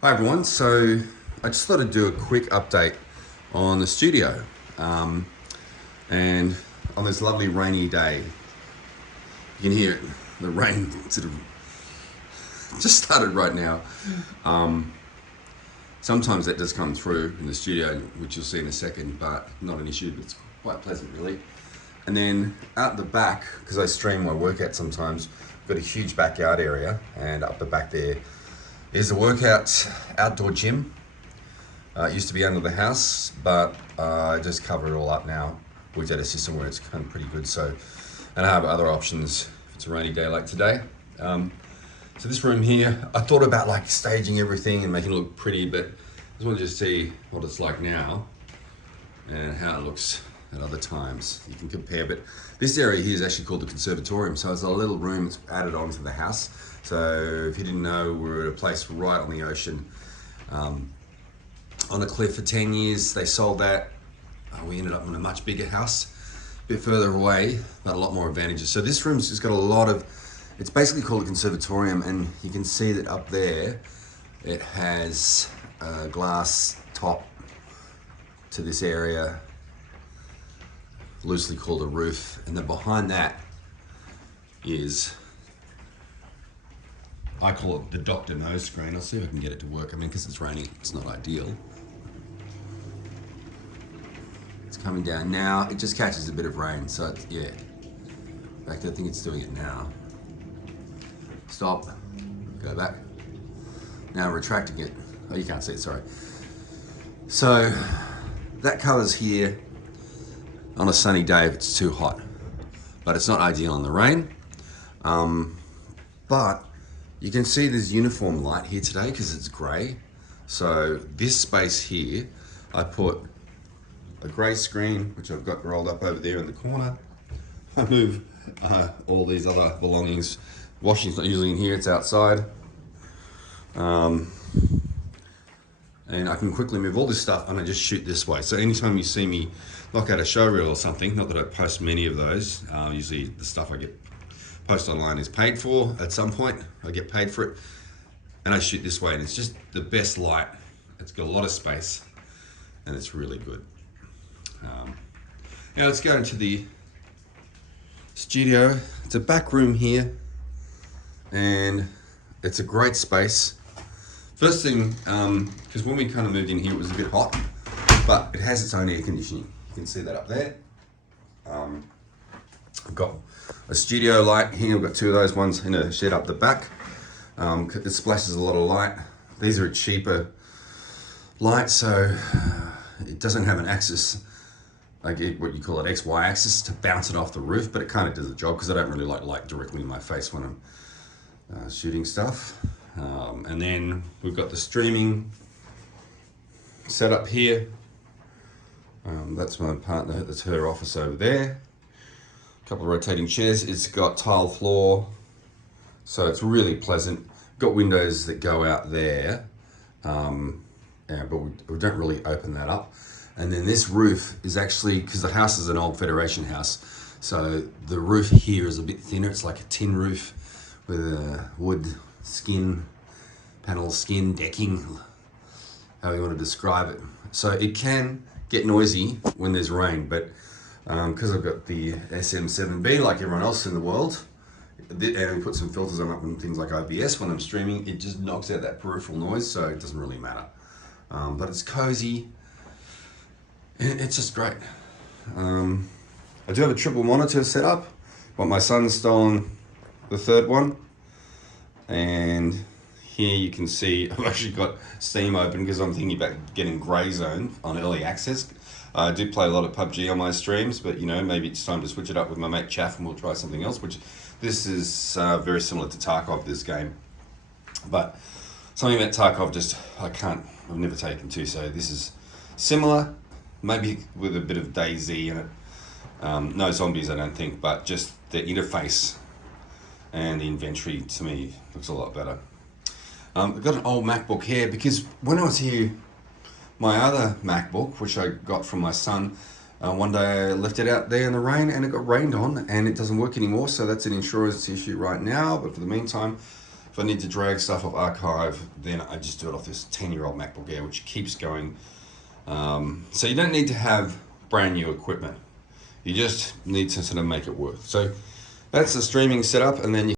Hi everyone, so I just thought I'd do a quick update on the studio. And on this lovely rainy day, you can hear it, the rain sort of just started right now. Sometimes that does come through in the studio, which you'll see in a second, but not an issue, but it's quite pleasant really. And then out the back, because I stream my workout sometimes, I've got a huge backyard area, and up the back there is a workout outdoor gym. It used to be under the house, but I just cover it all up now. Worked out a system where it's kind of pretty good. So, and I have other options if it's a rainy day like today. So this room here, I thought about like staging everything and making it look pretty, but I just wanted to see what it's like now and how it looks at other times. You can compare, but this area here is actually called the conservatorium. So it's a little room that's added on to the house. So if you didn't know, we're at a place right on the ocean, on a cliff for 10 years. They sold that. We ended up in a much bigger house, a bit further away, but a lot more advantages. So this room's just got a lot of, it's basically called a conservatorium, and you can see that up there, it has a glass top to this area, loosely called a roof. And then behind that is, I call it the Dr. No screen. I'll see if I can get it to work. I mean, because it's raining, it's not ideal. It's coming down now. It just catches a bit of rain, so it's, yeah. In fact, I think it's doing it now. Stop. Go back. Now retracting it. Oh, you can't see it, sorry. So that colour's here on a sunny day if it's too hot. But it's not ideal in the rain. But you can see there's uniform light here today because it's grey. So this space here, I put a grey screen, which I've got rolled up over there in the corner. I move all these other belongings. Washing's not usually in here, it's outside. And I can quickly move all this stuff and I just shoot this way. So anytime you see me knock out a show reel or something, not that I post many of those, usually the stuff I get post online is paid for at some point. I get paid for it and I shoot this way, and it's just the best light. It's got a lot of space and it's really good. Now let's go into the studio. It's a back room here and it's a great space. First thing, because when we kind of moved in here it was a bit hot, but it has its own air conditioning. You can see that up there. I've got a studio light here. I've got two of those ones in a shed up the back. It splashes a lot of light. These are a cheaper light, so it doesn't have an axis, like what you call it, XY axis, to bounce it off the roof, but it kind of does the job because I don't really like light directly in my face when I'm shooting stuff. And then we've got the streaming setup here. That's my partner, that's her office over there. A couple of rotating chairs. It's got tile floor, so it's really pleasant. Got windows that go out there, yeah, but we don't really open that up. And then this roof is actually, because the house is an old Federation house, so the roof here is a bit thinner. It's like a tin roof with a wood skin, panel skin decking, how you want to describe it. So it can get noisy when there's rain, but because I've got the SM7B like everyone else in the world, and we put some filters on it and things like OBS, when I'm streaming, it just knocks out that peripheral noise, so it doesn't really matter. But it's cozy, and it's just great. I do have a triple monitor set up, but my son's stolen the third one, and here you can see I've actually got Steam open because I'm thinking about getting Grey Zone on early access. I do play a lot of PUBG on my streams, but you know, maybe it's time to switch it up with my mate Chaff and we'll try something else, which this is very similar to Tarkov, this game. But something about Tarkov just, I've never taken to, so this is similar, maybe with a bit of DayZ in it. No zombies, I don't think, but just the interface and the inventory to me looks a lot better. I've got an old MacBook here because when I was here, my other MacBook, which I got from my son, one day I left it out there in the rain and it got rained on and it doesn't work anymore. So that's an insurance issue right now. But for the meantime, If I need to drag stuff off archive, then I just do it off this 10-year-old MacBook Air, which keeps going. So you don't need to have brand new equipment. You just need to sort of make it work. So that's the streaming setup, and then you